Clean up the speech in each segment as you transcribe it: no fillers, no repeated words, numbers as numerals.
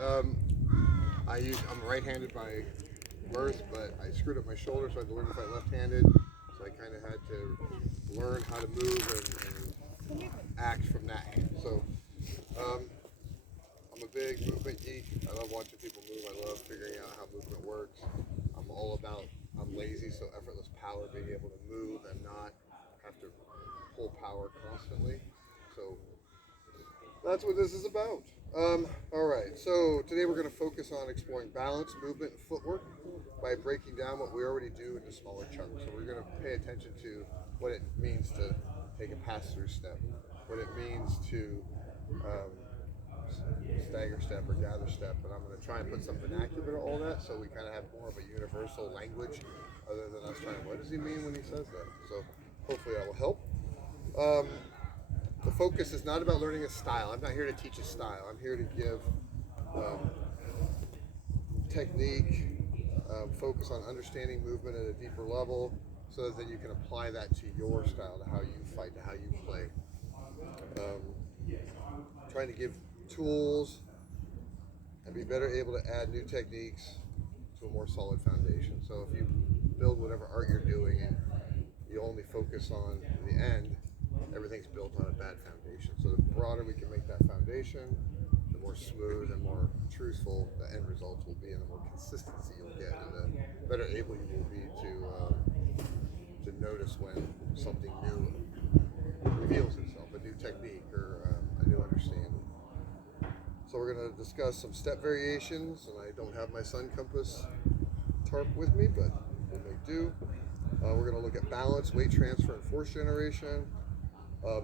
Um, I'm right-handed by birth, but I screwed up my shoulder, so I had to learn to fight left-handed. So I kind of had to learn how to move and act from that hand. So um, I'm a big movement geek. I love watching people move. I love figuring out how movement works. I'm lazy, so effortless power, being able to move and not have to pull power constantly. So that's what this is about. All right, so today we're going to focus on exploring balance, movement, and footwork by breaking down what we already do into smaller chunks. So we're going to pay attention to what it means to take a pass-through step, what it means to um, stagger step or gather step, and I'm going to try and put some vernacular to all that so we kind of have more of a universal language other than us trying, what does he mean when he says that? So hopefully that will help. Um, the focus is not about learning a style. I'm not here to teach a style. I'm here to give um, technique, focus on understanding movement at a deeper level so that you can apply that to your style, to how you fight, to how you play. Trying to give tools and be better able to add new techniques to a more solid foundation. So if you build whatever art you're doing and you only focus on the end, everything's built on a bad foundation. So the broader we can make that foundation, the more smooth and more truthful the end results will be, and the more consistency you'll get, and the better able you will be to notice when something new reveals itself, a new technique or a new understanding. So we're going to discuss some step variations, and I don't have my sun compass tarp with me, but we'll make do. We're going to look at balance, weight transfer, and force generation,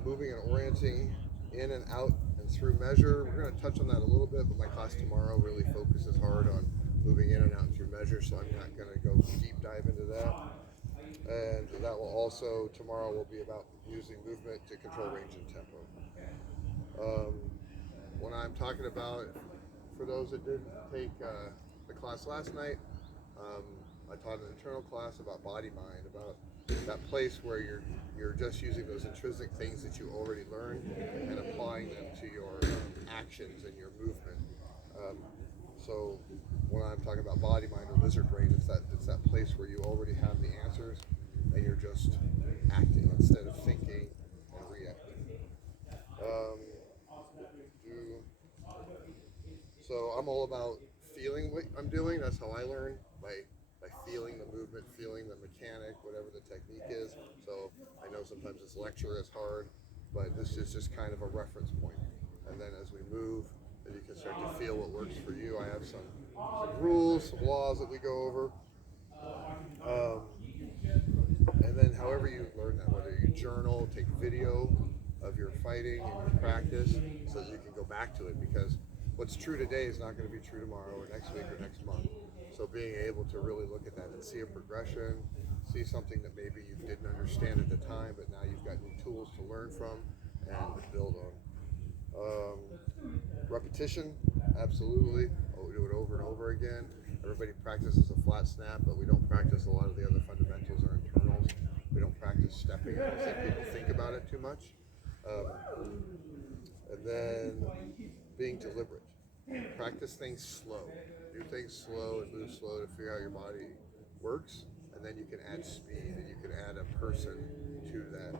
moving and orienting in and out and through measure. We're going to touch on that a little bit, but my class tomorrow really focuses hard on moving in and out and through measure, so I'm not going to go deep dive into that. And that will also, tomorrow will be about using movement to control range and tempo. When I'm talking about, for those that didn't take the class last night, I taught an internal class about body-mind, about that place where you're just using those intrinsic things that you already learned and applying them to your actions and your movement. So when I'm talking about body-mind or lizard brain, it's that place where you already have the answers and you're just acting instead of thinking and reacting. So I'm all about feeling what I'm doing. That's how I learn, by feeling the movement, feeling the mechanic, whatever the technique is. So I know sometimes this lecture is hard, but this is just kind of a reference point. And then as we move, then you can start to feel what works for you. I have some rules, some laws that we go over. And then however you learn that, whether you journal, take video of your fighting and your practice so that you can go back to it, because what's true today is not going to be true tomorrow or next week or next month. So being able to really look at that and see a progression, see something that maybe you didn't understand at the time, but now you've got new tools to learn from and build on. Repetition, absolutely. We do it over and over again. Everybody practices a flat snap, but we don't practice a lot of the other fundamentals or internals. We don't practice stepping. I don't think people think about it too much. And then being deliberate. Practice things slow. Do things slow and move slow to figure out your body works, and then you can add speed and you can add a person to that.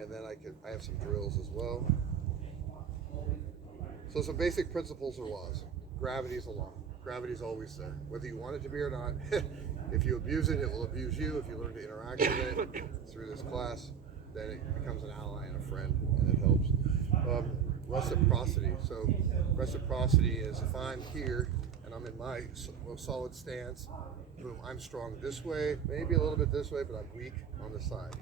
And then I have some drills as well. So some basic principles or laws. Gravity is a law. Gravity is always there, whether you want it to be or not. If you abuse it, it will abuse you. If you learn to interact with it through this class, then it becomes an ally and a friend, and it helps. Reciprocity. So reciprocity is if I'm here and I'm in my most solid stance, boom, I'm strong this way, maybe a little bit this way, but I'm weak on the sides.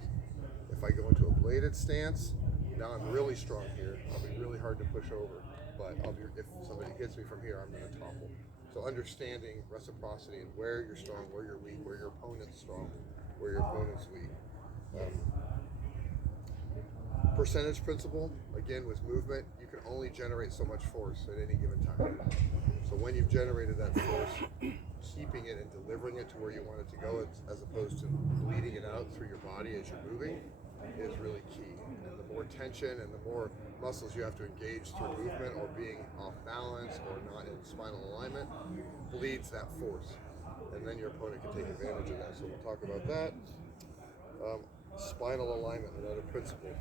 If I go into a bladed stance, now I'm really strong here. I'll be really hard to push over, but if somebody hits me from here, I'm going to topple. So understanding reciprocity and where you're strong, where you're weak, where your opponent's strong, where your opponent's weak. Percentage principle, again with movement, you can only generate so much force at any given time. So when you've generated that force, keeping it and delivering it to where you want it to go, as opposed to bleeding it out through your body as you're moving, is really key. And the more tension and the more muscles you have to engage through movement or being off balance or not in spinal alignment bleeds that force. And then your opponent can take advantage of that. So we'll talk about that. Spinal alignment, another principle.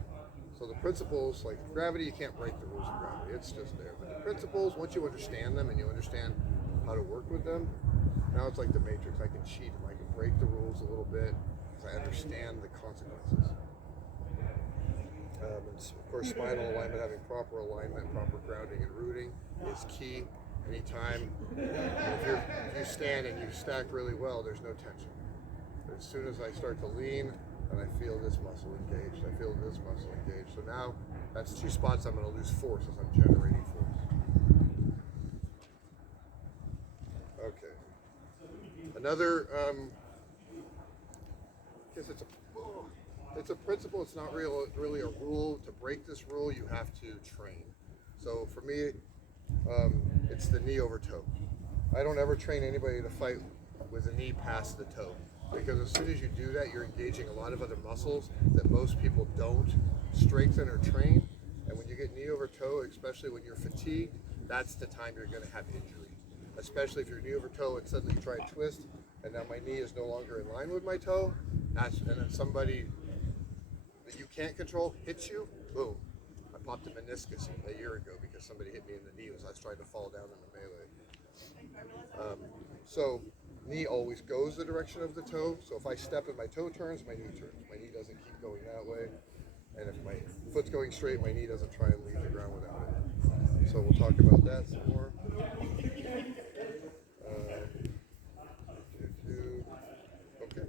So the principles, like gravity, you can't break the rules of gravity. It's just there. But the principles, once you understand them and you understand how to work with them, now it's like the Matrix. I can cheat them. I can break the rules a little bit because I understand the consequences. And of course, spinal alignment, having proper alignment, proper grounding and rooting is key. Anytime, if you stand and you stack really well, there's no tension. But as soon as I start to lean, and I feel this muscle engaged, I feel this muscle engaged. So now that's two spots I'm going to lose force as I'm generating force. Okay. Another, I guess it's a principle. It's not really a rule. To break this rule, you have to train. So for me, it's the knee over toe. I don't ever train anybody to fight with a knee past the toe, because as soon as you do that, you're engaging a lot of other muscles that most people don't strengthen or train. And when you get knee over toe, especially when you're fatigued, that's the time you're going to have injury. Especially if you're knee over toe and suddenly you try and twist, and now my knee is no longer in line with my toe, and then somebody that you can't control hits you, boom. I popped a meniscus a year ago because somebody hit me in the knee as I was trying to fall down in the melee. So knee always goes the direction of the toe. So if I step and my toe turns, my knee turns. My knee doesn't keep going that way. And if my foot's going straight, my knee doesn't try and leave the ground without it. So we'll talk about that some more. Okay.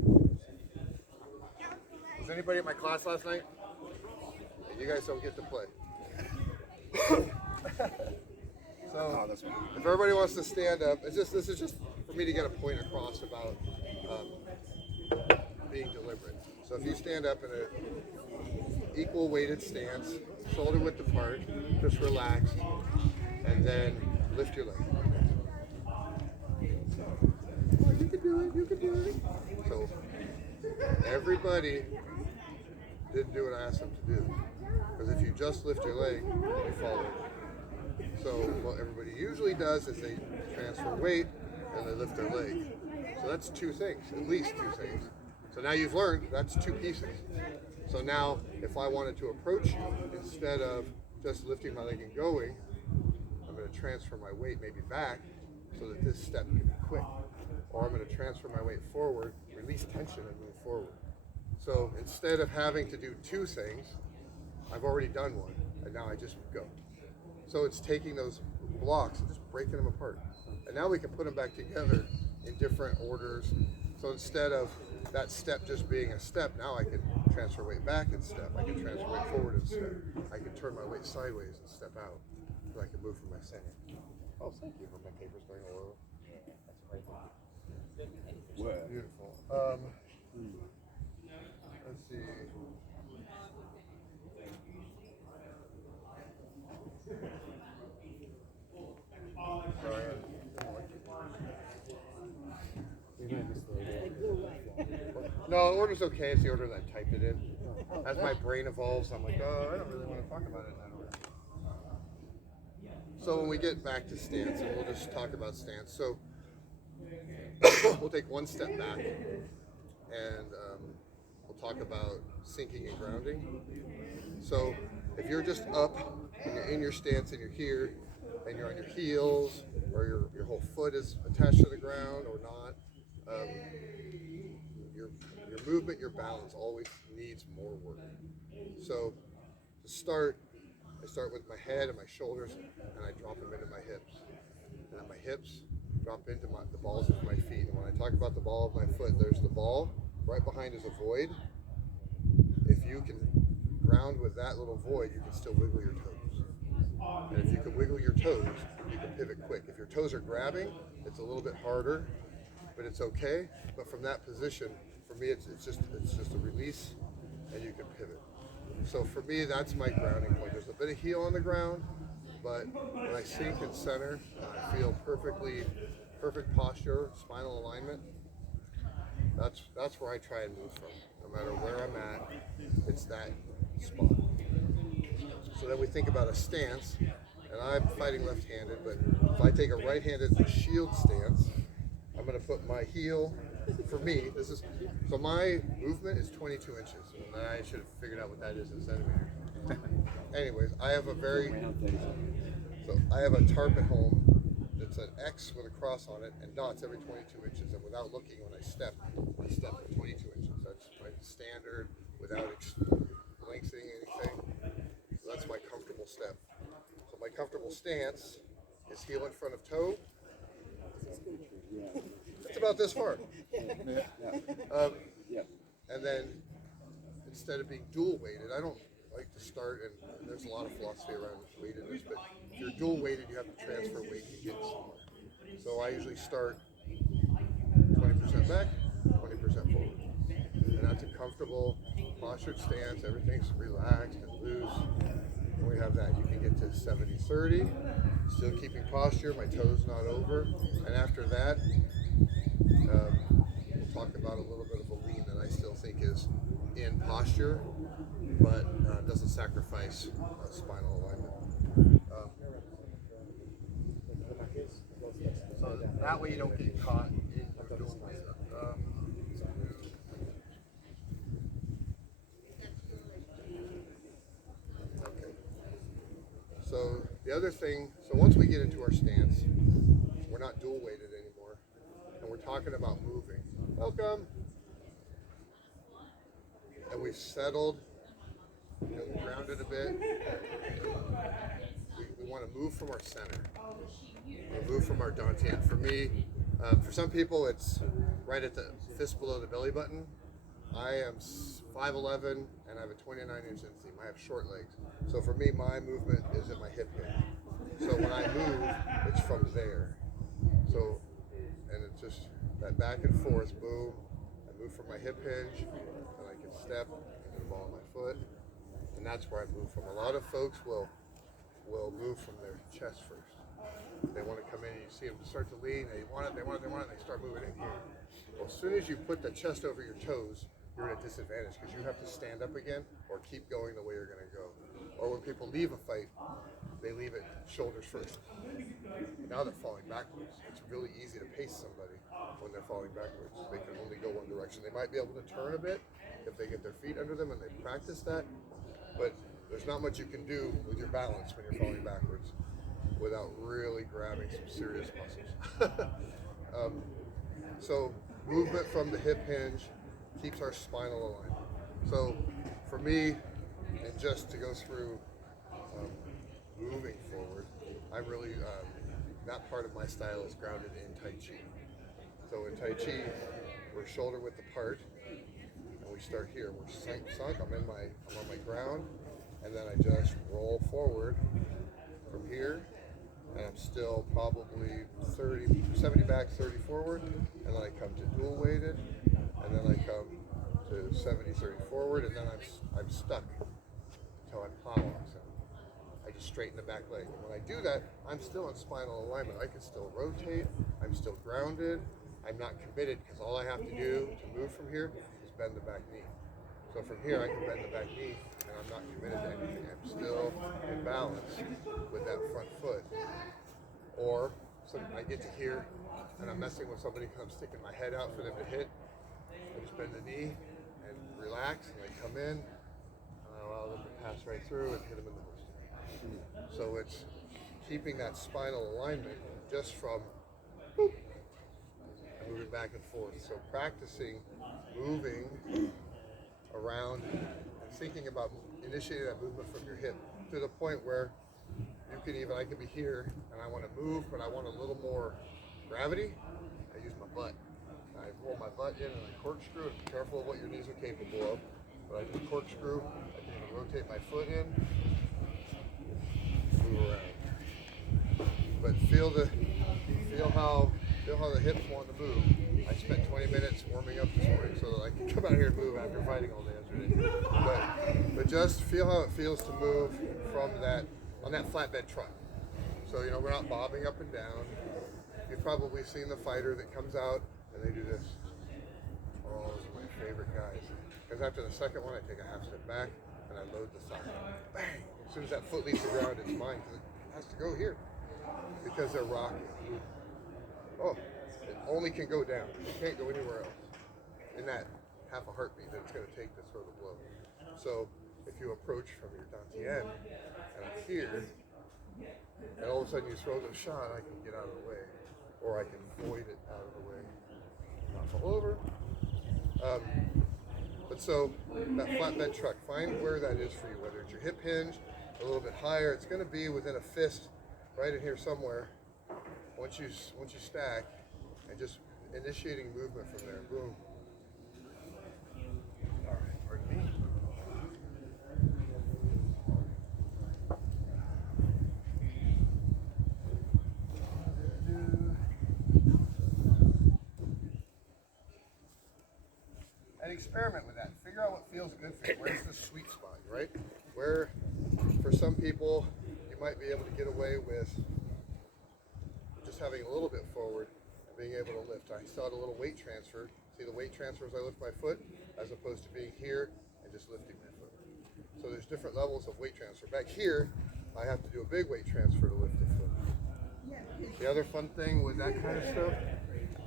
Was anybody at my class last night? You guys don't get to play. So if everybody wants to stand up, this is just for me to get a point across about being deliberate. So if you stand up in an equal weighted stance, shoulder width apart, just relax, and then lift your leg. Oh, you can do it, you can do it. So everybody didn't do what I asked them to do. Because if you just lift your leg, you fall over. So what everybody usually does is they transfer weight and they lift their leg. So that's two things, at least two things. So now you've learned that's two pieces. So now if I wanted to approach you, instead of just lifting my leg and going, I'm going to transfer my weight maybe back so that this step can be quick. Or I'm going to transfer my weight forward, release tension and move forward. So instead of having to do two things, I've already done one, and now I just go. So it's taking those blocks and just breaking them apart. And now we can put them back together in different orders. So instead of that step just being a step, now I can transfer weight back and step. I can transfer weight forward and step. I can turn my weight sideways and step out. So I can move from my center. Oh, thank you for my paper's going a little. That's right. Where? Beautiful. Let's see. No, the order's okay. It's the order that I typed it in. As my brain evolves, I'm like, oh, I don't really want to talk about it in that order. So when we get back to stance, and we'll just talk about stance. So we'll take one step back, and we'll talk about sinking and grounding. So if you're just up, and you're in your stance, and you're here, and you're on your heels, or your whole foot is attached to the ground or not, your movement, your balance always needs more work. So to start, I start with my head and my shoulders, and I drop them into my hips. And then my hips drop into the balls of my feet. And when I talk about the ball of my foot, there's the ball. Right behind is a void. If you can ground with that little void, you can still wiggle your toes. And if you can wiggle your toes, you can pivot quick. If your toes are grabbing, it's a little bit harder, but it's okay. But from that position, for me, it's just a release, and you can pivot. So for me, that's my grounding point. There's a bit of heel on the ground, but when I sink and center, I feel perfect posture, spinal alignment. That's where I try and move from. No matter where I'm at, it's that spot. So then we think about a stance, and I'm fighting left-handed, but if I take a right-handed shield stance, I'm going to put my heel, for me, so my movement is 22 inches, and I should have figured out what that is in centimeters. Anyways, I have a tarp at home that's an X with a cross on it and dots every 22 inches, and without looking when I step at 22 inches. That's my standard without lengthening anything. So that's my comfortable step. So my comfortable stance is heel in front of toe. It's about this far. And then instead of being dual weighted, I don't like to start, and there's a lot of philosophy around weightedness, but if you're dual weighted, you have to transfer weight to get somewhere. So I usually start 20% back, 20% forward. And that's a comfortable postured stance. Everything's relaxed and loose. When we have that, you can get to 70-30, still keeping posture, my toes not over. And after that, we'll talk about a little bit of a lean that I still think is in posture, but doesn't sacrifice spinal alignment. So that way you don't get caught in your dual weight. Okay. So the other thing, so once we get into our stance, we're not dual weighted anymore, and we're talking about moving. Welcome. And we've settled, grounded a bit. We want to move from our center. We move from our dantian. For me, for some people, it's right at the fist below the belly button. I am 5'11" and I have a 29-inch inseam. I have short legs. So for me, my movement is at my hip hinge. So when I move, it's from there. So, and it's just that back and forth, boom. I move from my hip hinge, and I can step, and get the ball on my foot. And that's where I move from. A lot of folks will move from their chest first. They want to come in, and you see them start to lean, they want it, and they start moving in here. Well, as soon as you put the chest over your toes, you're at a disadvantage because you have to stand up again or keep going the way you're going to go. Or when people leave a fight, they leave it shoulders first. Now they're falling backwards. It's really easy to pace somebody when they're falling backwards. They can only go one direction. They might be able to turn a bit if they get their feet under them and they practice that, but there's not much you can do with your balance when you're falling backwards without really grabbing some serious muscles. So movement from the hip hinge keeps our spinal aligned. So for me, and just to go through moving forward, I'm really, that part of my style is grounded in Tai Chi. So in Tai Chi, we're shoulder width apart, and we start here. We're sunk, I'm on my ground, and then I just roll forward from here, and I'm still probably 70 back, 30 forward, and then I come to dual weighted, and then I come to 70-30 forward, and then I'm stuck until I plow off. So I just straighten the back leg. And when I do that, I'm still in spinal alignment. I can still rotate, I'm still grounded, I'm not committed because all I have to do to move from here is bend the back knee. So from here I can bend the back knee and I'm not committed to anything. I'm still in balance with that front foot. Or I get to here and I'm messing with somebody because I'm sticking my head out for them to hit. I just bend the knee and relax, and they come in, and I allow them to pass right through and hit them in the host. So it's keeping that spinal alignment just from boop, and moving back and forth. So practicing moving around and thinking about initiating that movement from your hip to the point where I can be here and I want to move, but I want a little more gravity. I use my butt. I roll my butt in and I corkscrew, and be careful of what your knees are capable of. But I do corkscrew, I can even rotate my foot in, move around. But feel how the hips want to move. I spent 20 minutes warming up this morning so that I can come out here and move after fighting all day yesterday. But just feel how it feels to move from on that flatbed truck. So we're not bobbing up and down. You've probably seen the fighter that comes out and they do this. Oh, those are my favorite guys. Because after the second one, I take a half step back and I load the thigh. Bang! As soon as that foot leaves the ground, it's mine because it has to go here because they're rocking. Oh, it only can go down. It can't go anywhere else in that half a heartbeat that it's going to take to throw the blow. So if you approach from your dantienne and I'm here, and all of a sudden you throw the shot, I can get out of the way, or I can void it out of the way, not fall over. But so that flatbed truck, find where that is for you, whether it's your hip hinge, a little bit higher. It's going to be within a fist, right in here somewhere. Once you stack, and just initiating movement from there. Boom. All right, pardon me. And experiment with that. Figure out what feels good for you. Where's the sweet spot, right? Where, for some people, you might be able to get away with just having a little bit forward and being able to lift. I saw the little weight transfer. See the weight transfer as I lift my foot, as opposed to being here and just lifting my foot. So there's different levels of weight transfer. Back here, I have to do a big weight transfer to lift the foot. The other fun thing with that kind of stuff,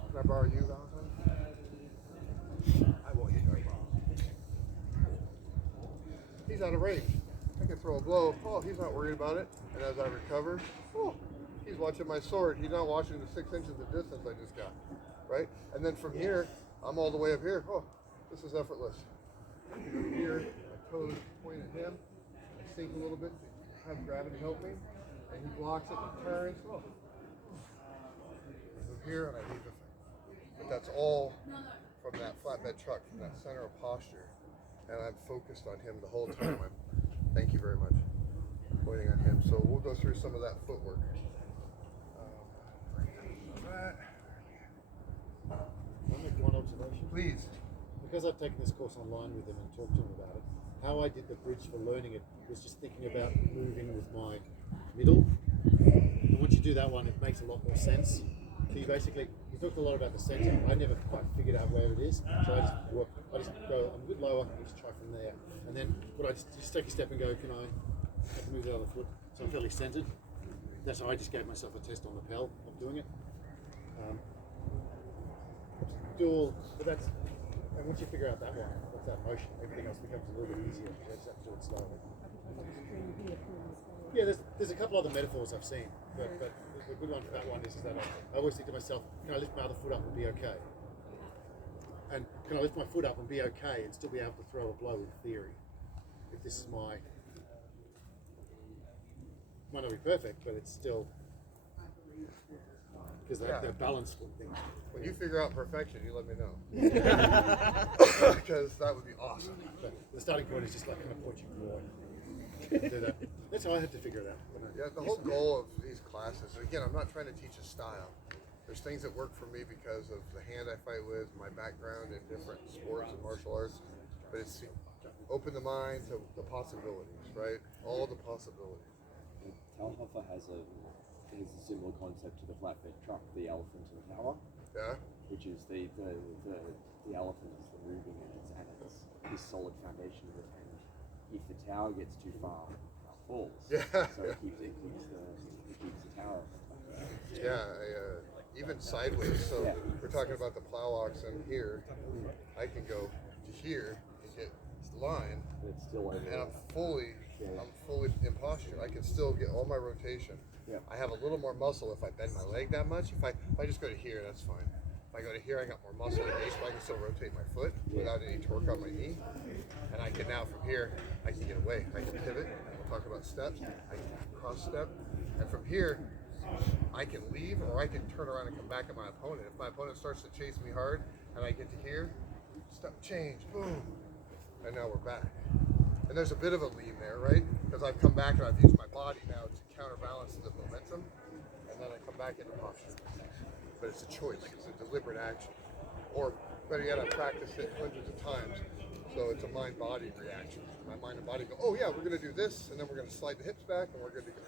can I borrow you, Valentine? I won't hit your ball. He's out of range. I can throw a blow. Oh, he's not worried about it. And as I recover, oh, he's watching my sword. He's not watching the 6 inches of distance I just got, right? And then from here, I'm all the way up here. Oh, this is effortless. From here, my toes point at him. I sink a little bit to have gravity help me. And he blocks it and turns. Oh. From here, and I leave the thing. But that's all from that flatbed truck, from that center of posture. And I'm focused on him the whole time. Thank you very much. I'm pointing on him. So we'll go through some of that footwork. I'll make one observation. Please. Because I've taken this course online with him and talked to him about it, how I did the bridge for learning it was just thinking about moving with my middle. And once you do that one, it makes a lot more sense. So you talked a lot about the center. I never quite figured out where it is. So I just go a bit lower and just try from there. And then I just take a step and go, can I have to move the other foot? So I'm fairly centered. That's how I just gave myself a test on the Pel of doing it. And once you figure out that one, what's that motion, everything else becomes a little bit easier. You just have to do it slowly. Yeah, there's a couple other metaphors I've seen, but the good one for that one is that I always think to myself, can I lift my other foot up and be okay? And can I lift my foot up and be okay and still be able to throw a blow in theory? If this is might not be perfect, but it's still, because they're balanced things. When you figure out perfection, you let me know. Because that would be awesome. But the starting point is just like kind of pointing forward. Do that. That's how I had to figure it out. Yeah, the whole goal of these classes, again, I'm not trying to teach a style. There's things that work for me because of the hand I fight with, my background in different sports and martial arts, but it's open the mind to the possibilities, right? All the possibilities. Talhofer has a similar concept to the flatbed truck, the elephant in the tower. Yeah. Which is the elephant is the moving and it's this solid foundation of it. And if the tower gets too far, it falls. Yeah. So it keeps the tower. Yeah. Even sideways. So we're talking about the plow oxen here. I can go to here and get the line, But it's still over. and I'm fully in posture. I can still get all my rotation. Yeah. I have a little more muscle if I bend my leg that much. If I just go to here, that's fine. If I go to here, I got more muscle engaged, but I can still rotate my foot without any torque on my knee. And I can now, from here, I can get away. I can pivot. We'll talk about steps. I can cross step. And from here, I can leave or I can turn around and come back at my opponent. If my opponent starts to chase me hard and I get to here, step change, boom. And now we're back. And there's a bit of a lean there, right? Because I've come back and I've used my body now to counterbalance the momentum, and then I come back into posture. But it's a choice, it's a deliberate action. Or better yet, I've practiced it hundreds of times, so it's a mind-body reaction. My mind and body go, oh yeah, we're gonna do this, and then we're gonna slide the hips back, and we're good to go.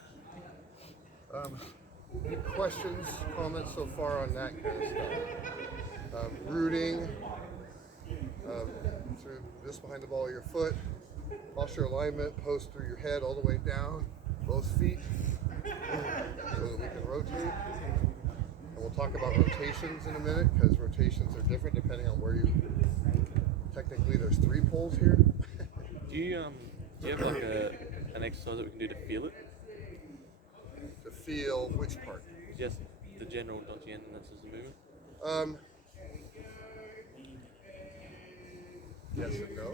Any questions, comments so far on that kind of stuff? Rooting, through this behind the ball of your foot, Posture alignment, post through your head all the way down, both feet, so that we can rotate. And we'll talk about rotations in a minute, because rotations are different depending on where you. Technically, there's 3 poles here. Do you have like an exercise that we can do to feel it? To feel which part? Just the general dodgy end and that's just a movement. Yes and no.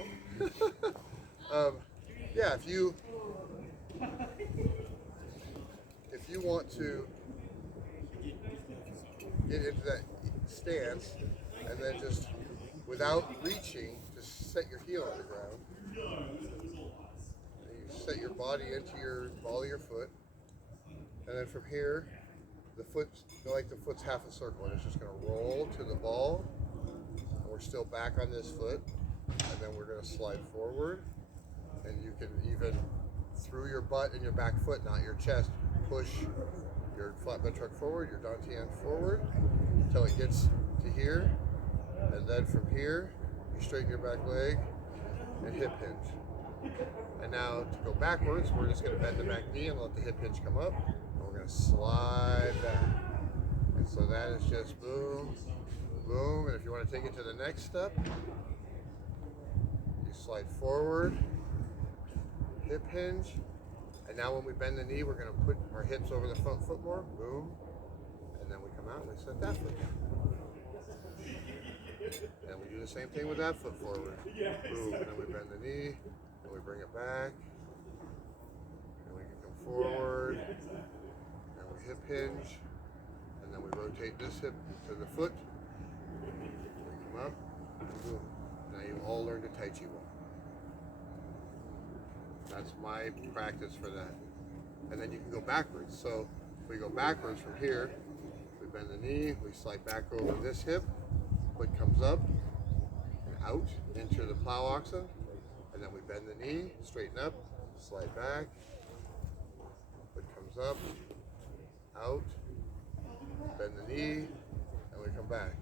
Yeah, if you want to get into that stance and then just without reaching, just set your heel on the ground. And you set your body into your ball of your foot, and then from here, the foot's half a circle, and it's just going to roll to the ball. And we're still back on this foot, and then we're going to slide forward. And you can even, through your butt and your back foot, not your chest, push your flatbed truck forward, your dantian forward, until it gets to here. And then from here, you straighten your back leg and hip hinge. And now to go backwards, we're just going to bend the back knee and let the hip hinge come up. And we're going to slide back. And so that is just boom, boom. And if you want to take it to the next step, you slide forward, hip hinge. And now when we bend the knee, we're going to put our hips over the front foot more. Boom. And then we come out and we set that foot down. And we do the same thing with that foot forward. Boom. And then we bend the knee, and we bring it back. And we can come forward. And we hip hinge. And then we rotate this hip to the foot. We come up. Boom. Now you've all learned a Tai Chi walk. That's my practice for that. And then you can go backwards. So if we go backwards from here, we bend the knee, we slide back over this hip. Foot comes up and out into the plow oxen, and then we bend the knee, straighten up, slide back, foot comes up, out, bend the knee, and we come back.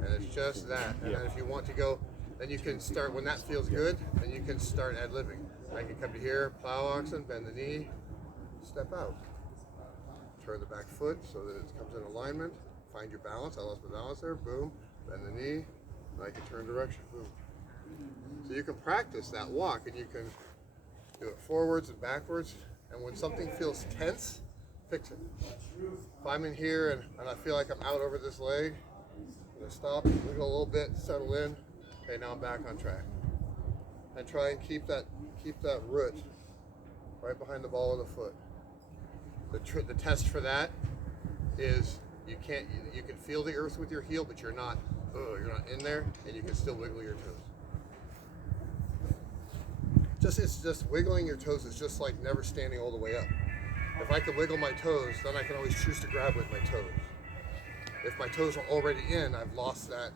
And it's just that. And then if you want to go, then you can start, when that feels good, then you can start ad-libbing. I can come to here, plow oxen, bend the knee, step out. Turn the back foot so that it comes in alignment. Find your balance. I lost my balance there. Boom. Bend the knee. And I can turn direction. Boom. So you can practice that walk, and you can do it forwards and backwards. And when something feels tense, fix it. If I'm in here and I feel like I'm out over this leg, I'm going to stop, wiggle a little bit, settle in. Okay, now I'm back on track. And try and keep that root right behind the ball of the foot. The test for that is you can feel the earth with your heel, but you're not in there, and you can still wiggle your toes. It's just wiggling your toes is just like never standing all the way up. If I can wiggle my toes, then I can always choose to grab with my toes. If my toes are already in, I've lost that.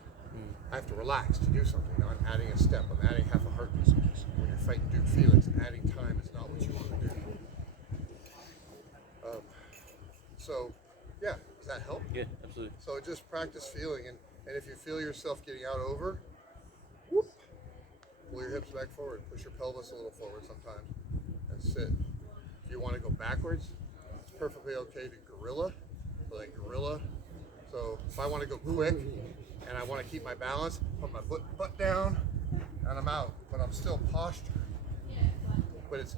I have to relax to do something. Now I'm adding a step. I'm adding half a heartbeat. When you're fighting Duke Felix, adding time is not what you want to do. So, yeah, does that help? Yeah, absolutely. So just practice feeling, and if you feel yourself getting out over, whoop, pull your hips back forward, push your pelvis a little forward sometimes, and sit. If you want to go backwards, it's perfectly okay to gorilla, So if I want to go quick, and I want to keep my balance, put my butt down, and I'm out, but I'm still postured. But it's,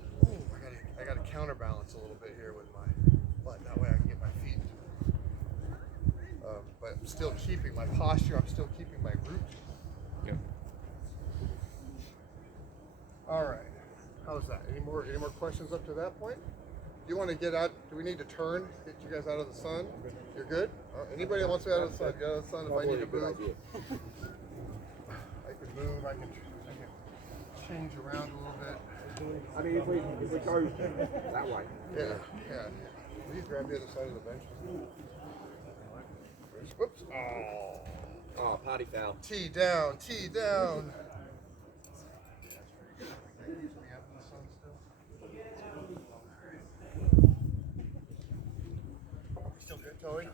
I got to counterbalance a little bit here with my butt, that way I can get my feet. But I'm still keeping my posture, I'm still keeping my root. Yep. All right, how's that? Any more questions up to that point? Do you want to get out, do we need to turn, get you guys out of the sun? You're good? Anybody wants to be out of the sun, get out of the sun if I need to move. I can move, I can change around a little bit. I mean, if we go that way. Yeah. Please grab the other side of the bench. Whoops. Oh, party foul. Tee down. Still good, Toby?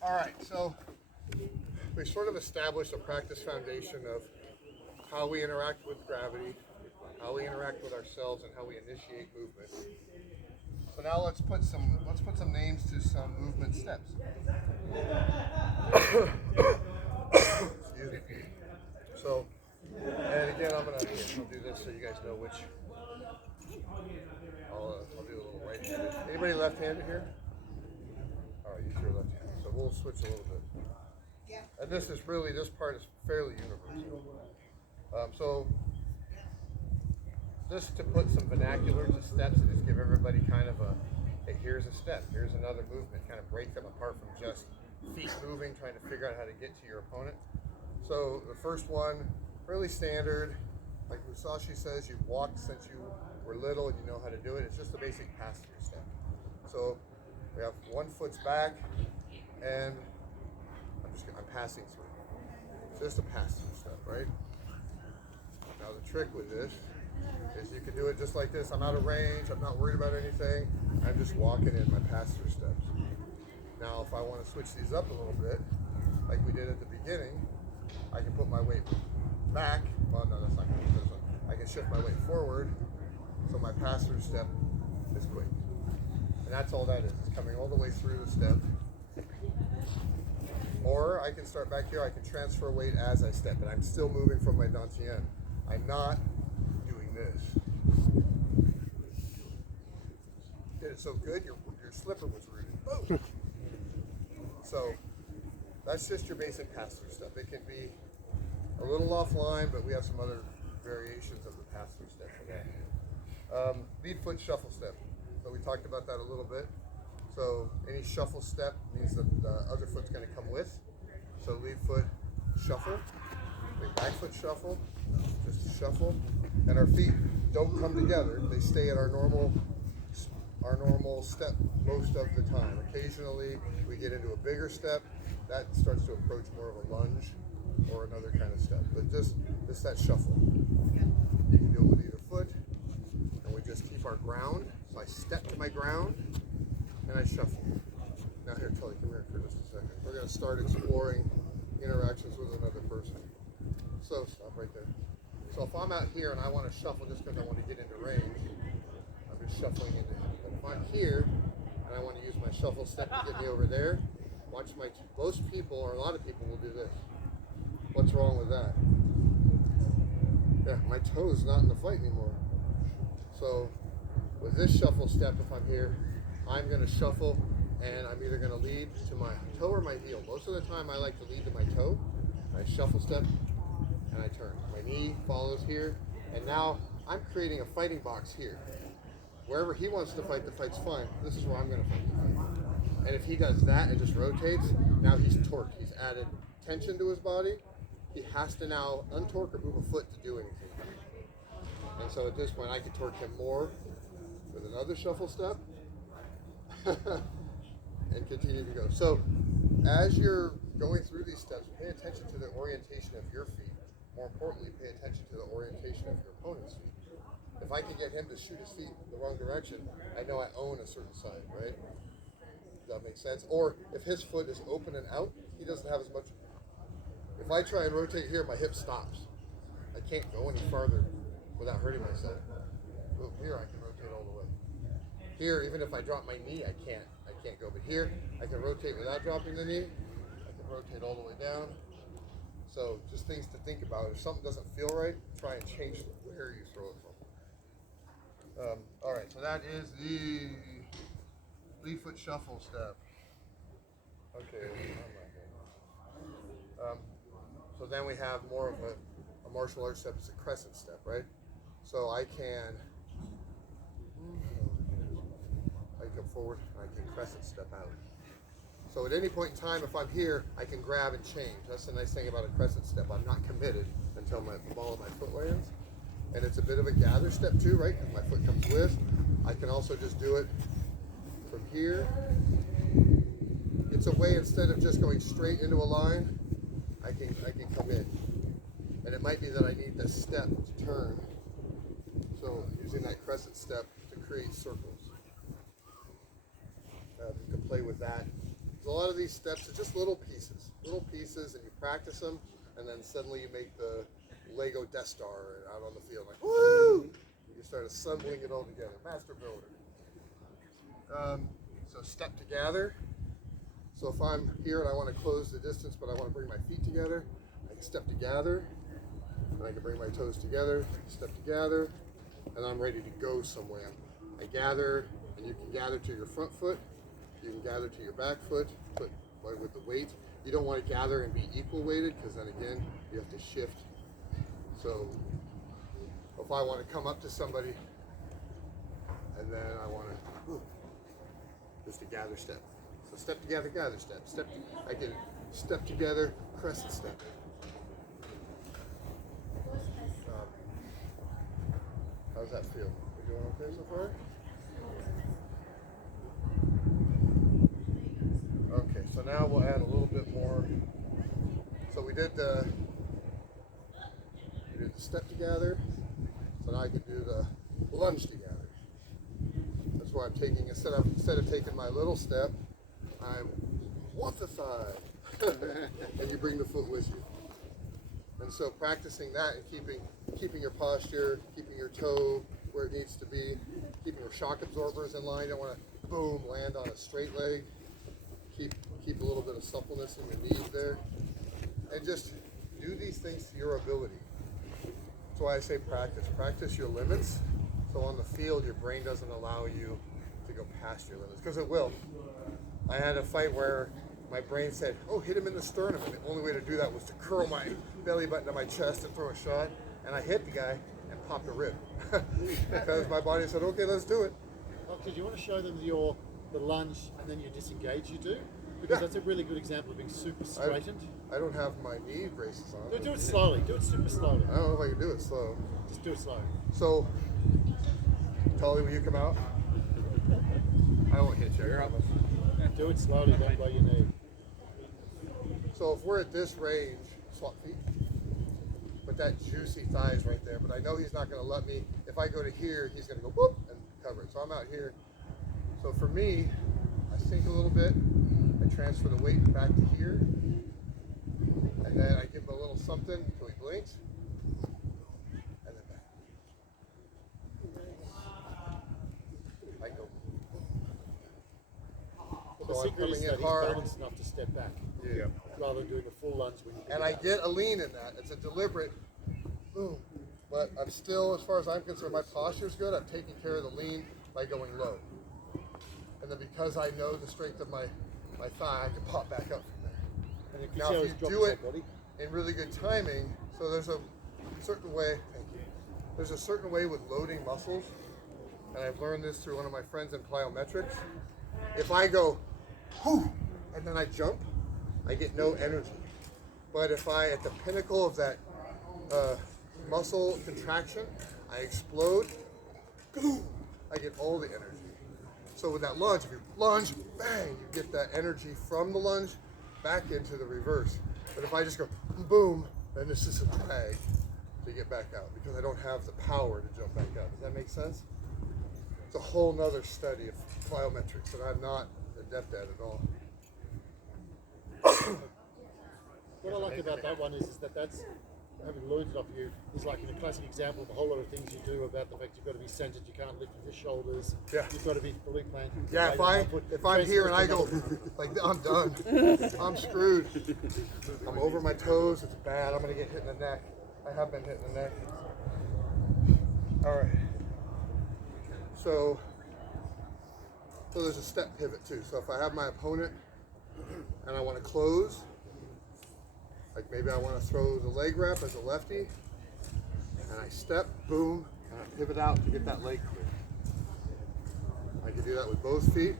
All right, so we sort of established a practice foundation of how we interact with gravity, how we interact with ourselves, and how we initiate movement. So now let's put some names to some movement steps. Excuse me. So, and again, I'll do this so you guys know which. I'll do a little right-handed. Anybody left-handed here? All right, you're left-handed. So we'll switch a little bit. And this part is fairly universal. So just to put some vernacular to steps and just give everybody kind of a, hey, here's a step, here's another movement, kind of break them apart from just feet moving, trying to figure out how to get to your opponent. So the first one, really standard, like Musashi says, you've walked since you were little and you know how to do it. It's just a basic pass-through step. So we have one foot's back, and I'm passing through. It's just a pass-through step, right? Now the trick with this is you can do it just like this. I'm out of range. I'm not worried about anything. I'm just walking in my pass-through steps. Now, if I want to switch these up a little bit, like we did at the beginning, I can put my weight back. Well, no, that's not going to be this one. I can shift my weight forward, so my pass-through step is quick. And that's all that is. It's coming all the way through the step. Or I can start back here. I can transfer weight as I step, and I'm still moving from my dantian. I'm not doing this. Did it so good, your slipper was rooted. Boom! So that's just your basic pass-through step. It can be a little offline, but we have some other variations of the pass-through step for that. Lead foot shuffle step. So we talked about that a little bit. So any shuffle step means that the other foot's going to come with. So lead foot shuffle, back foot shuffle, just a shuffle, and our feet don't come together. They stay at our normal step most of the time. Occasionally we get into a bigger step that starts to approach more of a lunge or another kind of step. But just that shuffle. You can do it with either foot, and we just keep our ground. So I step to my ground and I shuffle. Now here, Tully, come here for just a second. We're going to start exploring interactions with another person. So stop right there. So if I'm out here and I want to shuffle just because I want to get into range, I'm just shuffling into him. But if I'm here and I want to use my shuffle step to get me over there, watch most people, or a lot of people, will do this. What's wrong with that? Yeah, my toe's not in the fight anymore. So with this shuffle step, if I'm here, I'm going to shuffle, and I'm either going to lead to my toe or my heel. Most of the time I like to lead to my toe. I shuffle step, and I turn. My knee follows here, and now I'm creating a fighting box here. Wherever he wants to fight, the fight's fine. This is where I'm going to fight the fight. And if he does that and just rotates, now he's torqued. He's added tension to his body. He has to now untorque or move a foot to do anything. And so at this point, I can torque him more with another shuffle step and continue to go. So as you're going through these steps, pay attention to the orientation of your feet. More importantly, pay attention to the orientation of your opponent's feet. If I can get him to shoot his feet the wrong direction, I know I own a certain side, right? Does that make sense? Or if his foot is open and out, he doesn't have as much. If I try and rotate here, my hip stops. I can't go any farther without hurting myself. But here, I can rotate all the way. Here, even if I drop my knee, I can't go. But here, I can rotate without dropping the knee. I can rotate all the way down. So just things to think about. If something doesn't feel right, try and change where you throw it from. All right, so that is the lead foot shuffle step. Okay. So then we have more of a martial arts step. It's a crescent step, right? So I come forward, I can crescent step out. So at any point in time, if I'm here, I can grab and change. That's the nice thing about a crescent step. I'm not committed until the ball of my foot lands. And it's a bit of a gather step too, right? Because my foot comes with. I can also just do it from here. It's a way, instead of just going straight into a line, I can come in. And it might be that I need this step to turn. So using that crescent step to create circles. You can play with that. So a lot of these steps are just little pieces, and you practice them, and then suddenly you Lego Death Star out on the field, like woo! You start assembling it all together. Master builder. So step to gather. So if I'm here and I want to close the distance, but I want to bring my feet together, I can step to gather, and I can bring my toes together, step to gather, and I'm ready to go somewhere. I gather, and you can gather to your front foot, you can gather to your back foot, but with the weight. You don't want to gather and be equal weighted, because then again, you have to shift. So if I want to come up to somebody, and then I want to, just a gather step. So step together, gather step. I can step together, crescent step. How's that feel? We doing okay so far? Okay, so now we'll add a little bit more. So we did the step together. So now I can do the lunge together. That's why I'm taking, instead of taking my little step, I'm one the thigh, and you bring the foot with you. And so practicing that and keeping your posture, keeping your toe where it needs to be, keeping your shock absorbers in line. You don't want to boom land on a straight leg. Keep a little bit of suppleness in your knees there, and just do these things to your ability. That's why I say practice. Practice your limits. So on the field, your brain doesn't allow you to go past your limits, because it will. I had a fight where my brain said, "Oh, hit him in the sternum," and the only way to do that was to curl my belly button to my chest and throw a shot. And I hit the guy and popped a rib because my body said, "Okay, let's do it." Doctor, do you want to show them the lunge and then you disengage? You do, because that's a really good example of being super straightened. I don't have my knee braces on. Do it slowly. Do it super slowly. I don't know if I can do it slow. Just do it slow. So, Tully, will you come out? I won't hit you. Do it slowly. Don't blow your knee. So if we're at this range, swap feet. But that juicy thigh is right there. But I know he's not going to let me. If I go to here, he's going to go whoop and cover it. So I'm out here. So for me, I sink a little bit. I transfer the weight back to here. And then I give him a little something until he blinks. And then back. I go. Well, the So I'm secret is coming that in he's hard. balanced enough to step back, Yeah. rather than doing a full lunge when you can. And I get a lean in that. It's a deliberate boom. But I'm still, as far as I'm concerned, my posture's good. I'm taking care of the lean by going low. And then because I know the strength of my thigh, I can pop back up from there. And you can Now see how if he's you dropped do his it whole body. in really good timing, so there's a certain way, thank you. There's a certain way with loading muscles, and I've learned this through one of my friends in plyometrics. If I go, whoo, and then I jump, I get no energy. But if I, at the pinnacle of that muscle contraction, I explode, boom, I get all the energy. So with that lunge, if you lunge, bang, you get that energy from the lunge back into the reverse. But if I just go boom, then it's just a drag to get back out because I don't have the power to jump back out. Does that make sense? It's a whole nother study of plyometrics that I'm not adept at all. What I like about that one is that that's, having learned it off you, is like in a classic example of a whole lot of things you do about the fact you've got to be centered, you can't lift with your shoulders, Yeah. you've got to be fully planted. Yeah, if I'm here and I go like I'm done, I'm screwed. I'm over my toes. It's bad. I'm gonna get hit in the neck. I have been hit in the neck. All right. So there's a step pivot too. So if I have my opponent and I want to close, like maybe I want to throw the leg wrap as a lefty, and I step, boom, and I pivot out to get that leg clear. I can do that with both feet.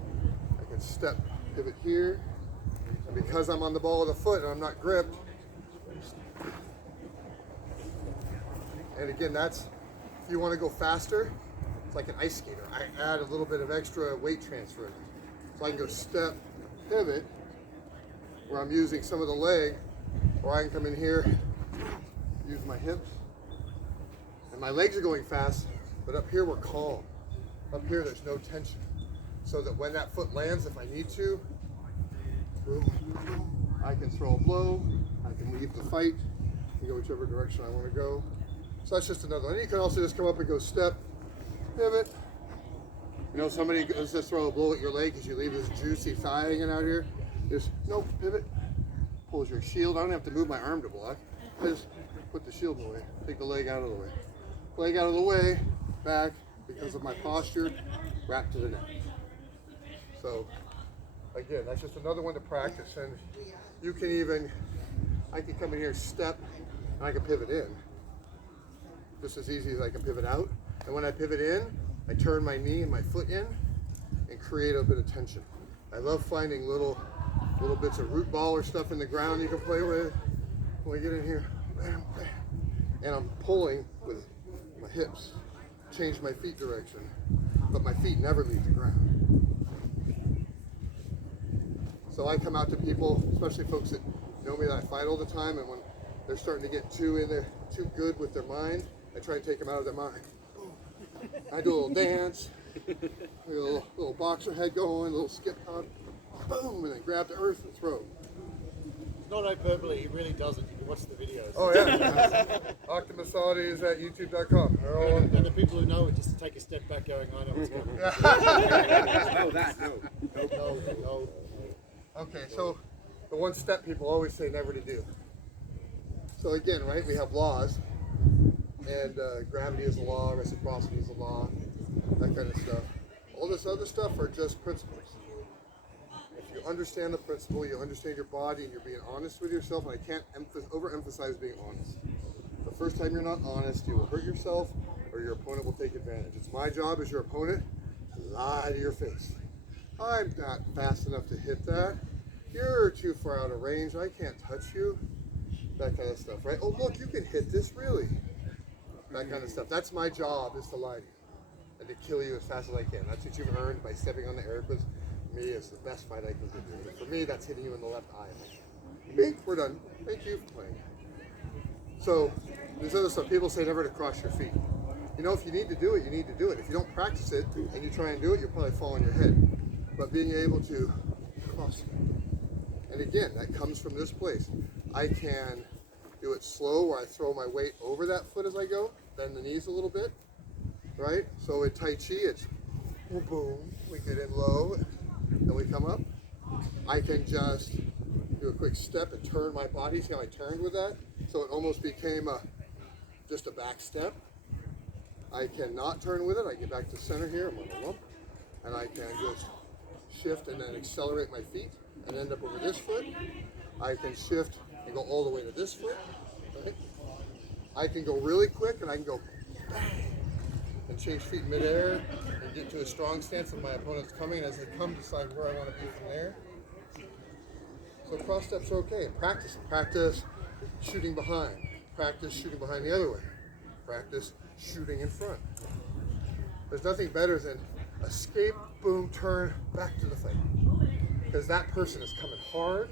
I can step, pivot here, and because I'm on the ball of the foot and I'm not gripped, and again, that's, if you want to go faster, it's like an ice skater. I add a little bit of extra weight transfer. So I can go step, pivot, where I'm using some of the leg, or I can come in here, use my hips, and my legs are going fast, but up here we're calm. Up here there's no tension. So that when that foot lands, if I need to, boom, I can throw a blow, I can leave the fight can go whichever direction I want to go. So that's just another one. And you can also just come up and go step, pivot. You know, somebody goes to throw a blow at your leg because you leave this juicy thigh hanging out here. Just, nope, pivot, pulls your shield. I don't have to move my arm to block. I just put the shield away, take the leg out of the way. Leg out of the way, back, because of my posture, wrap to the neck. So, again, that's just another one to practice. And you can even, I can come in here, step, and I can pivot in. Just as easy as I can pivot out. And when I pivot in, I turn my knee and my foot in and create a bit of tension. I love finding little bits of root ball or stuff in the ground you can play with. When I get in here, bam, bam, and I'm pulling with my hips, change my feet direction, but my feet never leave the ground. So I come out to people, especially folks that know me that I fight all the time, and when they're starting to get too good with their mind, I try and take them out of their mind. I do a little dance, a little boxer head going, a little skip hop, boom, and then grab the earth and throw. It's not hyperbole, he really does it. You can watch the videos. Oh yeah, Octamasades at youtube.com. And the people who know it just take a step back going, I know what's going on. Oh, that, no. No. Okay, so the one step people always say never to do. So again, right, we have laws, and gravity is a law, reciprocity is a law, that kind of stuff. All this other stuff are just principles. If you understand the principle, you understand your body, and you're being honest with yourself, and I can't overemphasize being honest. The first time you're not honest, you will hurt yourself, or your opponent will take advantage. It's my job as your opponent to lie to your face. I'm not fast enough to hit that. You're too far out of range. I can't touch you. That kind of stuff, right? Oh, look, you can hit this, really. That kind of stuff. That's my job, is to lie to you and to kill you as fast as I can. That's what you've earned by stepping on the air quiz. Me, it's the best fight I can do. For me, that's hitting you in the left eye. Me, we're done. Thank you for playing. So, there's other stuff. People say never to cross your feet. You know, if you need to do it, you need to do it. If you don't practice it and you try and do it, you'll probably fall on your head. But being able to cross it. And again, that comes from this place. I can do it slow where I throw my weight over that foot as I go, bend the knees a little bit, right? So in Tai Chi, it's boom, boom, we get in low, then we come up. I can just do a quick step and turn my body. See how I turned with that? So it almost became just a back step. I can not turn with it. I get back to center here, I'm on the lump, and I can just shift and then accelerate my feet and end up over this foot. I can shift and go all the way to this foot, right? I can go really quick and I can go bang, and change feet midair and get to a strong stance and my opponent's coming, and as they come, decide where I want to be from there. So cross steps are okay. Practice shooting behind. Practice shooting behind the other way. Practice shooting in front. There's nothing better than escape, boom, turn, back to the fight. Because that person is coming hard,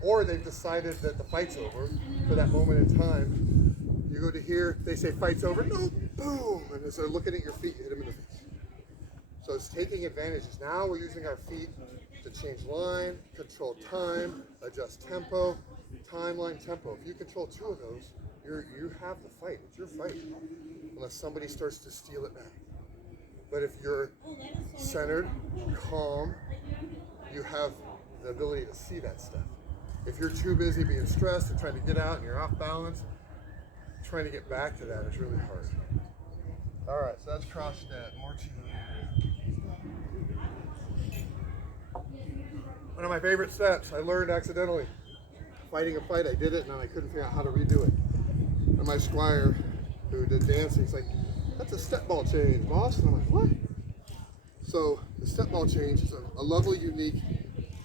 or they've decided that the fight's over for that moment in time. You go to here, they say fight's over, no, boom, and as they're looking at your feet, you hit them in the face. So it's taking advantages. Now we're using our feet to change line, control time, adjust tempo, timeline, tempo. If you control two of those, you have the fight. It's your fight, unless somebody starts to steal it back. But if you're centered, calm, you have the ability to see that stuff. If you're too busy being stressed and trying to get out and you're off balance, trying to get back to that is really hard. All right, so that's cross step. More to one of my favorite steps I learned accidentally. Fighting a fight, I did it, and then I couldn't figure out how to redo it. And my squire, who did dancing, he's like, "That's a step ball change, boss." And I'm like, "What?" So the step ball change is a lovely, unique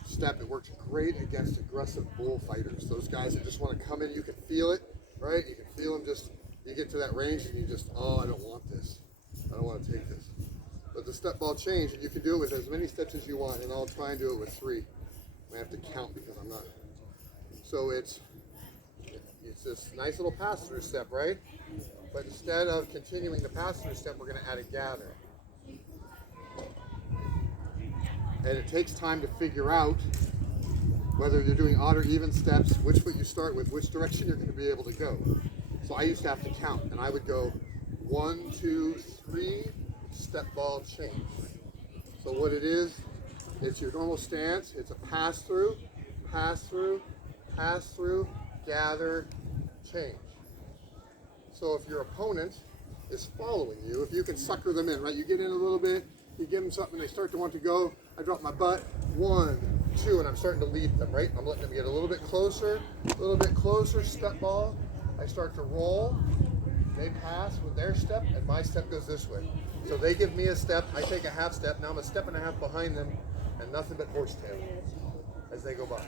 step. It works great against aggressive bullfighters. Those guys that just want to come in, you can feel it, right? You can feel them just, you get to that range and you just, oh, I don't want this. I don't want to take this. But the step ball change, you can do it with as many steps as you want, and I'll try and do it with 3. I have to count because I'm not. So it's this nice little pass-through step, right? But instead of continuing the pass-through step, we're going to add a gather. And it takes time to figure out whether you're doing odd or even steps, which foot you start with, which direction you're going to be able to go. So I used to have to count, and I would go 1, 2, 3, step ball change. So what it is, it's your normal stance. It's a pass through, pass through, pass through, gather, change. So if your opponent is following you, if you can sucker them in, right? You get in a little bit, you give them something, they start to want to go. I drop my butt, 1, 2, and I'm starting to lead them, right? I'm letting them get a little bit closer, step ball. I start to roll. They pass with their step, and my step goes this way. So they give me a step, I take a half step, now I'm a step and a half behind them, and nothing but horsetail as they go by.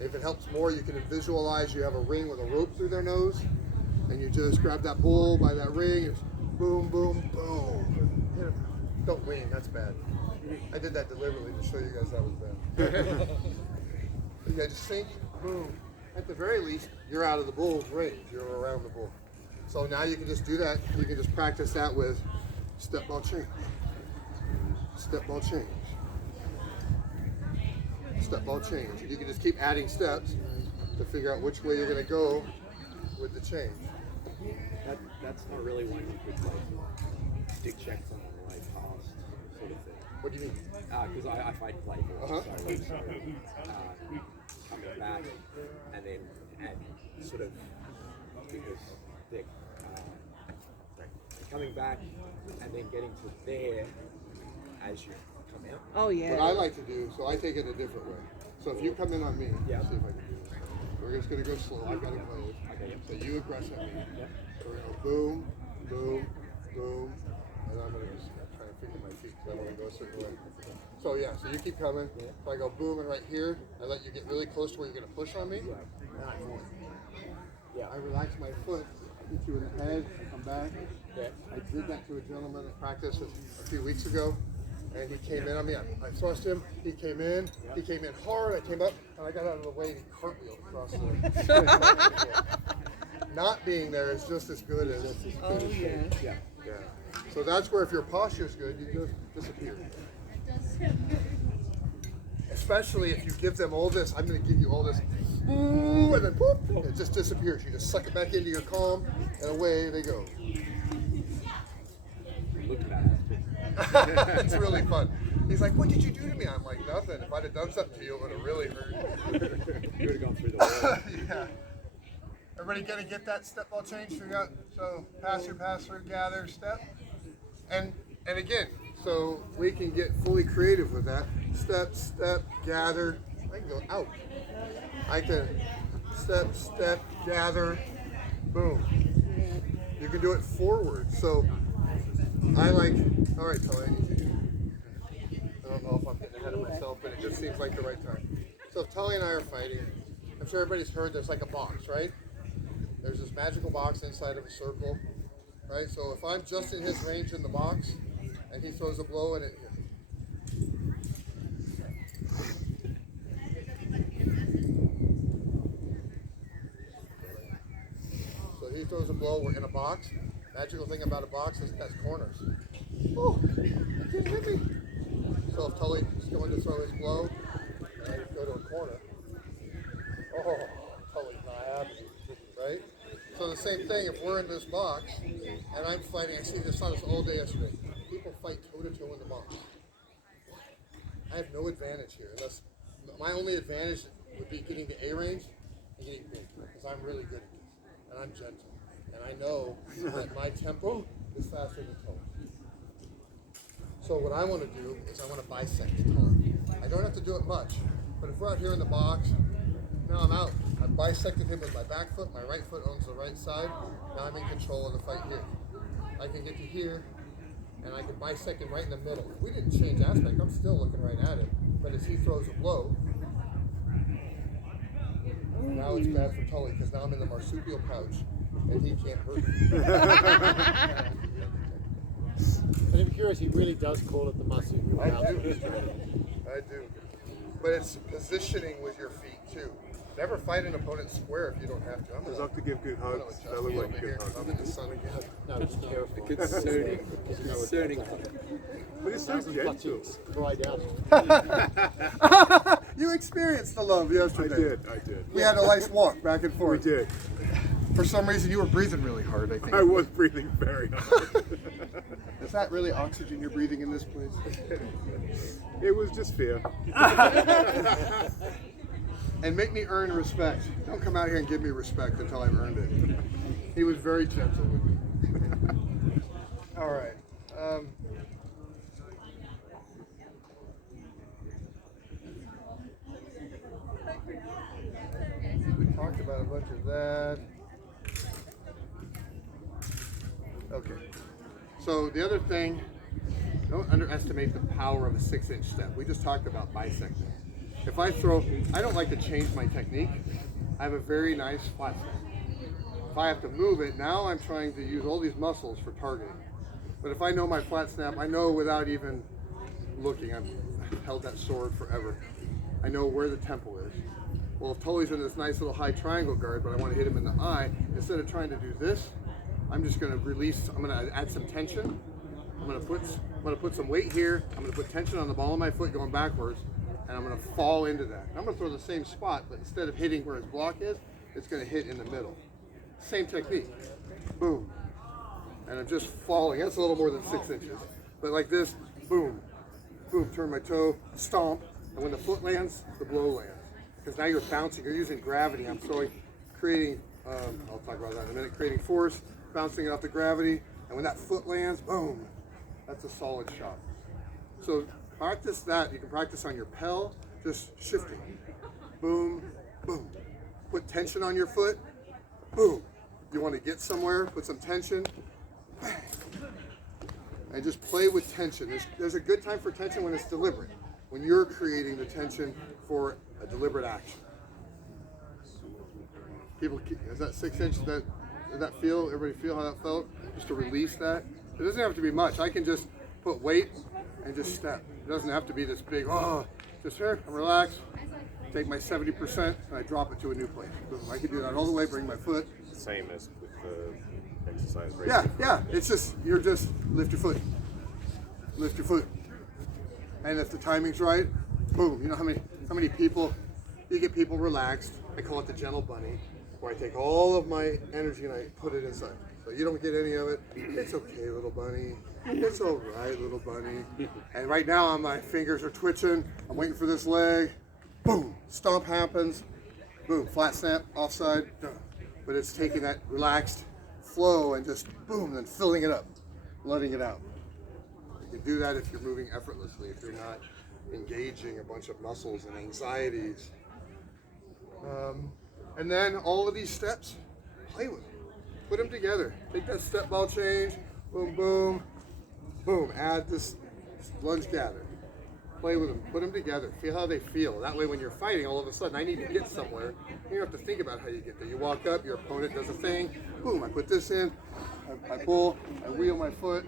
If it helps more, you can visualize you have a ring with a rope through their nose, and you just grab that bull by that ring, and boom, boom, boom. Don't lean, that's bad. I did that deliberately to show you guys that was bad. Yeah, just think, boom. At the very least, you're out of the bull's range. You're around the bull. So now you can just do that. You can just practice that with step ball change. Step ball change. Step ball change. And you can just keep adding steps to figure out which way you're going to go with the change. That's not really one you could like stick checks on the way past sort of thing. What do you mean? Because I fight playful, Uh-huh. so coming back and then sort of because they're coming back and then getting to there as you come out. Oh yeah. What I like to do, so I take it a different way. So if you come in on me, Yeah. see if I can do this. We're just going to go slow. I've got it closed. Okay. So you aggress at me. Yeah. So we're going to boom, boom, boom. And I'm going to just try to figure my feet because I want to go a certain way. So yeah, so you keep coming. So I go boom, and right here, I let you get really close to where you're going to push on me. Yeah. And I point. Yeah. I relax my foot, hit you in the head, I come back. Yeah. I did that to a gentleman at practice a few weeks ago, and he came in on me. I thrust him, he came in hard, I came up, and I got out of the way, and he cartwheeled across the Not being there is just as good as. Oh yeah. Yeah. Yeah. So that's where if your posture is good, you just disappear. Especially if you give them all this, I'm going to give you all this, ooh, and then whoop, it just disappears. You just suck it back into your calm, and away they go. Look at that. It's really fun. He's like, what did you do to me? I'm like, nothing. If I'd have done something to you, it would have really hurt. You would have gone through the wall. Yeah. Everybody gonna get that step ball change? So pass through, gather, step. And again, so we can get fully creative with that. Step, step, gather. I can go out. I can step, gather, boom. You can do it forward. So I like, all right, Tully, I don't know if I'm getting ahead of myself, but it just seems like the right time. So if Tully and I are fighting, I'm sure everybody's heard there's like a box, right? There's this magical box inside of a circle, right? So if I'm just in his range in the box, and he throws a blow and it So he throws a blow, we're in a box. Magical thing about a box is it has corners. Oh, you can't hit me. So if Tully is going to throw his blow, and I go to a corner, oh, Tully's not happy, right? So the same thing, if we're in this box, and I'm fighting, I saw this all day yesterday. People fight toe-to-toe in the box. I have no advantage here, unless my only advantage would be getting to A range and getting big, because I'm really good at this, and I'm gentle. And I know that my tempo is faster than Tully. So what I want to do is I want to bisect Tully. I don't have to do it much, but if we're out here in the box, now I'm out. I bisected him with my back foot. My right foot owns the right side. Now I'm in control of the fight here. I can get to here, and I can bisect him right in the middle. If we didn't change aspect, I'm still looking right at him. But as he throws a blow, now it's bad for Tully because now I'm in the marsupial pouch, and he can't hurt me. And I'm curious, he really does call it the marsupial pouch. I do. But it's positioning with your feet too. Never fight an opponent square if you don't have to. Does have to give good I'm gonna hugs. adjust That looked me like over a here good 'cause hug. I'm in the sun again. No, it's terrifying. Concerning. But it's so Thousand gentle. clutches cried out. You experienced the love I yesterday. did. We had a nice walk back and We forth. did. For some reason, you were breathing really hard, I think. I was breathing very hard. Is that really oxygen you're breathing in this place? It was just fear. And make me earn respect. Don't come out here and give me respect until I've earned it. He was very gentle with me. All right. We talked about a bunch of that. Okay. So the other thing, don't underestimate the power of a 6-inch step. We just talked about bisecting. If I throw, I don't like to change my technique. I have a very nice flat step. If I have to move it, now I'm trying to use all these muscles for targeting. But if I know my flat snap, I know without even looking, I've held that sword forever. I know where the temple is. Well, if Tully's in this nice little high triangle guard, but I want to hit him in the eye, instead of trying to do this, I'm just going to release, I'm going to add some tension. I'm going to put some weight here. I'm going to put tension on the ball of my foot going backwards, and I'm going to fall into that. I'm going to throw the same spot, but instead of hitting where his block is, it's going to hit in the middle. Same technique. Boom. And I'm just falling. That's a little more than 6 inches. But like this, boom, boom, turn my toe, stomp, and when the foot lands, the blow lands. Because now you're bouncing, you're using gravity. I'm throwing, creating, I'll talk about that in a minute, creating force, bouncing it off the gravity, and when that foot lands, boom, that's a solid shot. So practice that. You can practice on your pel, just shifting. Boom, boom. Put tension on your foot, boom. You want to get somewhere, put some tension, bang. And just play with tension. There's a good time for tension when it's deliberate, when you're creating the tension for a deliberate action. People, is that 6 inches? Did that feel? Everybody feel how that felt? Just to release that. It doesn't have to be much. I can just put weight and just step. It doesn't have to be this big. Oh, just here. I'm relaxed. Take my 70% and I drop it to a new place. Boom. I can do that all the way. Bring my foot. Same as with the exercise. Yeah. It's just lift your foot. Lift your foot. And if the timing's right, boom. You know how many people, you get people relaxed. I call it the gentle bunny, where I take all of my energy and I put it inside. So you don't get any of it. It's okay, little bunny. It's all right, little bunny. And right now my fingers are twitching. I'm waiting for this leg. Boom, stomp happens. Boom, flat snap, offside, done. But it's taking that relaxed flow and just boom, then filling it up, letting it out. You can do that if you're moving effortlessly, if you're not engaging a bunch of muscles and anxieties. And then all of these steps, play with them. Put them together. Take that step ball change, boom, boom, boom. Add this lunge gather. Play with them. Put them together. Feel how they feel. That way when you're fighting, all of a sudden, I need to get somewhere. You don't have to think about how you get there. You walk up, your opponent does a thing. Boom, I put this in. I pull, I wheel my foot.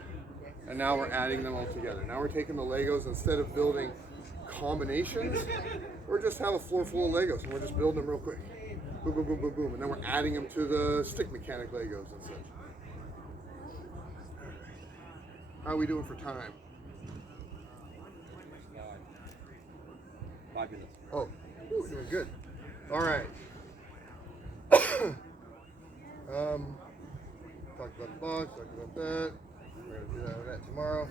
And now we're adding them all together. Now we're taking the Legos, instead of building combinations, we're just have a floor full of Legos and we're just building them real quick. Boom, boom, boom, boom, boom. And then we're adding them to the stick mechanic Legos and such. How are we doing for time? 5 minutes. Oh, ooh, doing good. All right. Talked about the box, talked about that. We're going to do that tomorrow.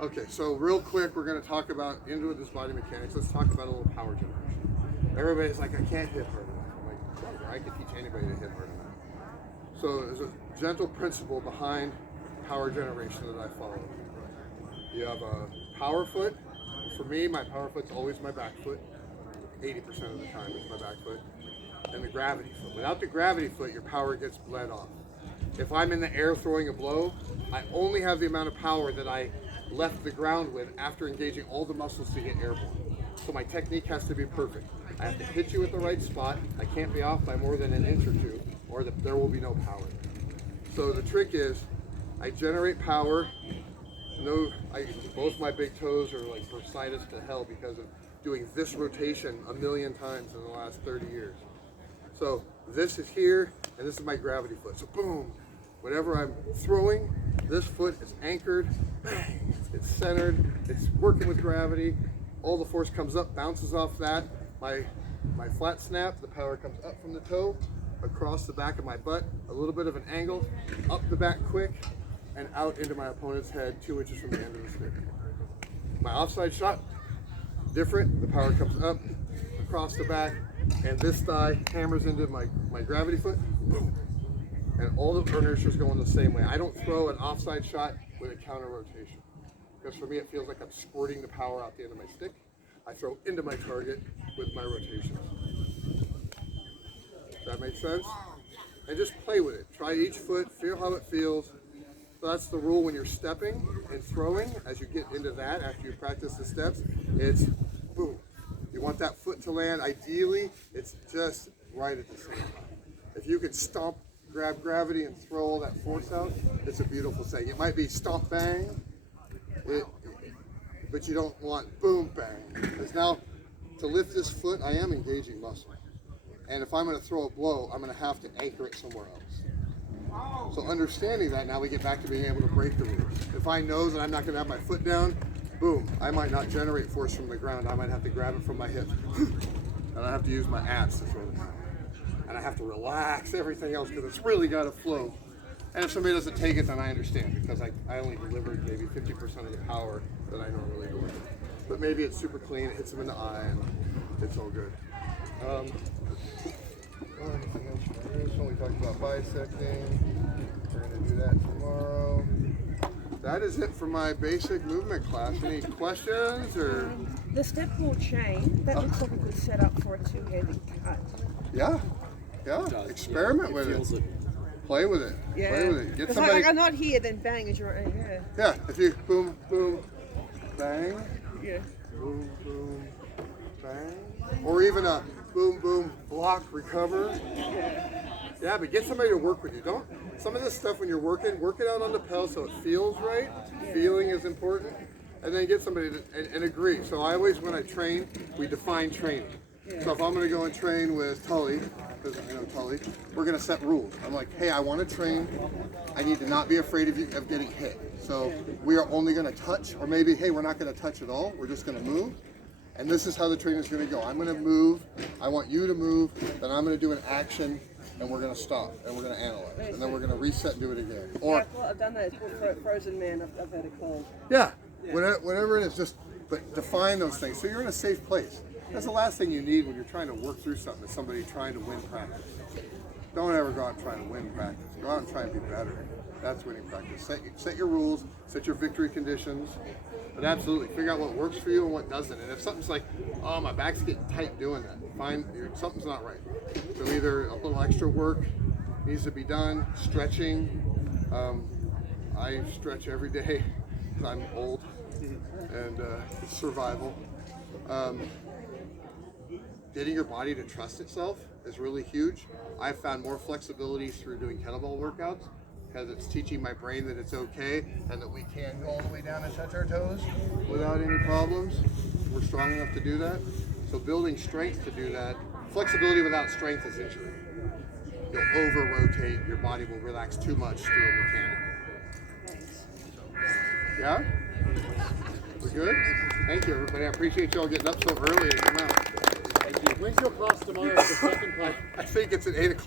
Okay, so real quick, we're going to talk about into this body mechanics. Let's talk about a little power generation. Everybody's like, I can't hit hard enough. I'm like, no, I can teach anybody to hit hard enough. So there's a gentle principle behind power generation that I follow. You have a power foot. For me, my power foot's always my back foot. 80% of the time it's my back foot. And the gravity foot. Without the gravity foot, your power gets bled off. If I'm in the air throwing a blow, I only have the amount of power that I left the ground with after engaging all the muscles to get airborne. So my technique has to be perfect. I have to hit you at the right spot. I can't be off by more than an inch or two, or there will be no power. So the trick is, I generate power. Both my big toes are like bursitis to hell because of doing this rotation a million times in the last 30 years. So this is here, and this is my gravity foot. So boom, whenever I'm throwing, this foot is anchored, bang, it's centered, it's working with gravity. All the force comes up, bounces off that. My flat snap, the power comes up from the toe, across the back of my butt, a little bit of an angle, up the back quick, and out into my opponent's head 2 inches from the end of the stick. My offside shot, different. The power comes up, across the back, and this thigh hammers into my gravity foot, boom. And all the inertias going the same way. I don't throw an offside shot with a counter rotation. Because for me, it feels like I'm squirting the power out the end of my stick. I throw into my target with my rotations. Does that make sense? And just play with it. Try each foot, feel how it feels. So that's the rule when you're stepping and throwing. As you get into that, after you practice the steps, it's boom. You want that foot to land. Ideally, it's just right at the same time. If you can stomp, grab gravity, and throw all that force out, it's a beautiful thing. It might be stomp, bang, but you don't want boom, bang. Because now, to lift this foot, I am engaging muscle. And if I'm going to throw a blow, I'm going to have to anchor it somewhere else. So understanding that, now we get back to being able to break the rules. If I know that I'm not going to have my foot down, boom, I might not generate force from the ground. I might have to grab it from my hip. And I have to use my abs to throw it down. And I have to relax everything else because it's really got to flow. And if somebody doesn't take it, then I understand because I only delivered maybe 50% of the power that I normally deliver. But maybe it's super clean, it hits them in the eye, and it's all good. Anything else for this one? We talked about bisecting. We're going to do that tomorrow. That is it for my basic movement class. Any questions or? The step ball chain, that looks like a good setup for a two-handed cut. Yeah, experiment with it. Play with it. Yeah. Play with it. Get 'Cause somebody. like I'm not here, then bang is your own. Yeah. Yeah, if you boom, boom, bang, Yeah. boom, boom, bang, or even a boom, boom, block, recover. Yeah, but get somebody to work with you. Don't. Some of this stuff when you're working, work it out on the pedal so it feels right. Feeling is important, and then get somebody to and agree. So I always, when I train, we define training. So if I'm going to go and train with Tully, because I know Tully, we're going to set rules. I'm like, hey, I want to train. I need to not be afraid of getting hit. So we are only going to touch, or maybe, hey, we're not going to touch at all. We're just going to move. And this is how the training is going to go. I'm going to move. I want you to move. Then I'm going to do an action, and we're going to stop, and we're going to analyze, and then we're going to reset and do it again. Or I've done that. It's called Frozen Man. I've had it called. yeah, whatever it is, just but define those things so you're in a safe place. That's the last thing you need when you're trying to work through something is somebody trying to win practice. Don't ever go out and try to win practice. Go out and try and be better. That's winning practice. Set your rules, set your victory conditions, but absolutely figure out what works for you and what doesn't. And if something's like, oh, my back's getting tight doing that, something's not right. So either a little extra work needs to be done, stretching. I stretch every day because I'm old and it's survival. Getting your body to trust itself is really huge. I've found more flexibility through doing kettlebell workouts because it's teaching my brain that it's okay and that we can go all the way down and touch our toes without any problems. We're strong enough to do that. So building strength to do that. Flexibility without strength is injury. You'll over-rotate, your body will relax too much through a mechanic. Yeah? We good? Thank you, everybody. I appreciate y'all getting up so early to come out. When's your class tomorrow? The second class? I think it's at 8 o'clock.